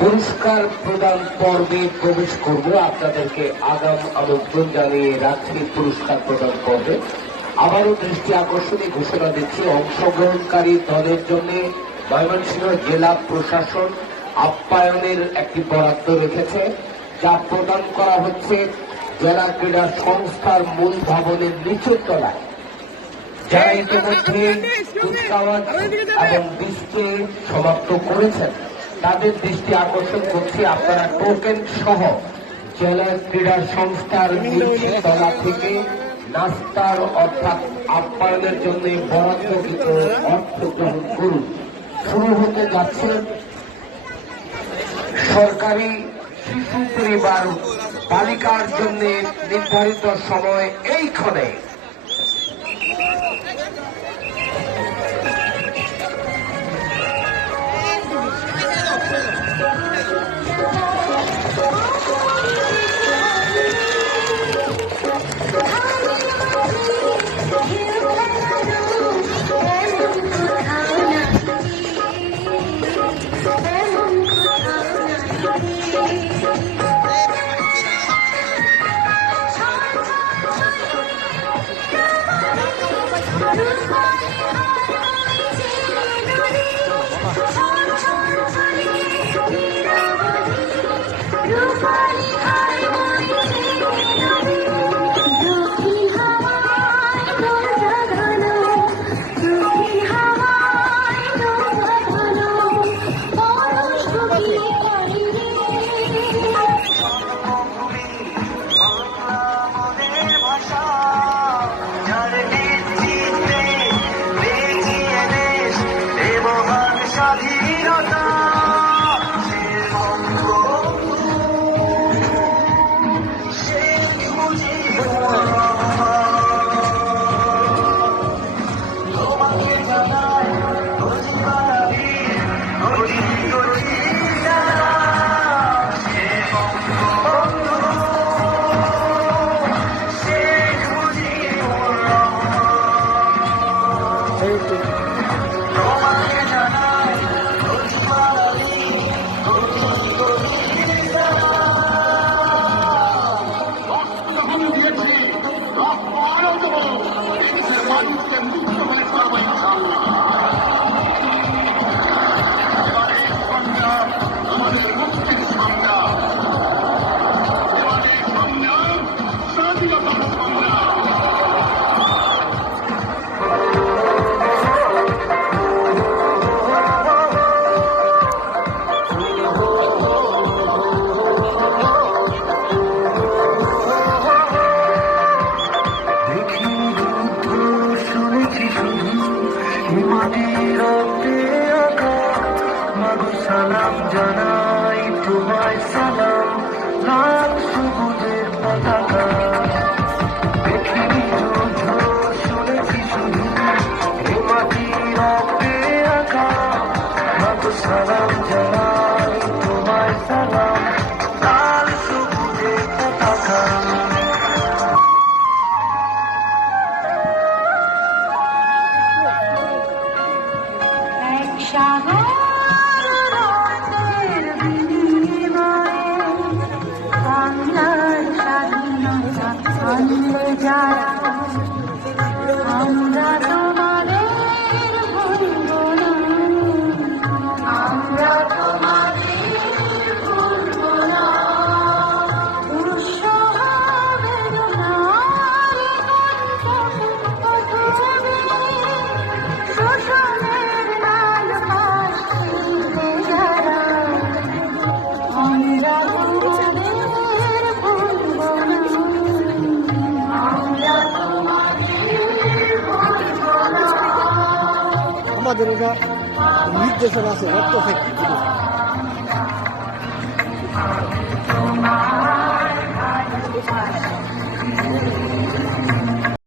পুরস্কার প্রদান পর্বে প্রবেশ করব। আপনাদেরকে আগাম আমন্ত্রণ জানিয়ে রাখছি পুরস্কার প্রদান পর্বে। আবারও দৃষ্টি আকর্ষণে ঘোষণা দিচ্ছি, অংশগ্রহণকারী দলের জন্য ময়মনসিংহ জেলা প্রশাসন আপ্যায়নের একটি বরাদ্দ রেখেছে, যা প্রদান করা হচ্ছে জেলা ক্রীড়া সংস্থার মূল ভবনের নিচের তলায়। যারা ইতিমধ্যে কুচকাওয়াজ এবং ডিসপ্লে সমাপ্ত করেছেন তাদের দৃষ্টি আকর্ষণ করছি, আপনারা টোকেন সহ জেলা ক্রীড়া সংস্থার নিচের তলা থেকে নাস্তার অর্থাৎ আপ্যায়নের জন্য বরাদ্দকৃত অর্থ গ্রহণ করুন। শুরু হতে যাচ্ছে সরকারি শিশু পরিবার বালিকার জন্য নির্ধারিত সময় এইখানে। সালাম জানাই তোমায়, সালাম লাল সবুজের পতাকা। দেখিনি যুদ্ধ, শুনেছি শুধু এ মাটির রক্তে আঁকা। মাগো সালাম জানাই তোমায়, সালাম লাল সবুজের পতাকা। আমরা তোমাদের ভুলব না, আমরা তোমাদের ভুলব না। উৎসাহ বেদনার শোষণের লাল পাশে যারা, আমরা তোমাদের ভুলব না, আমরা আমাদের এটা নির্দেশনা আছে রক্ত থেকে।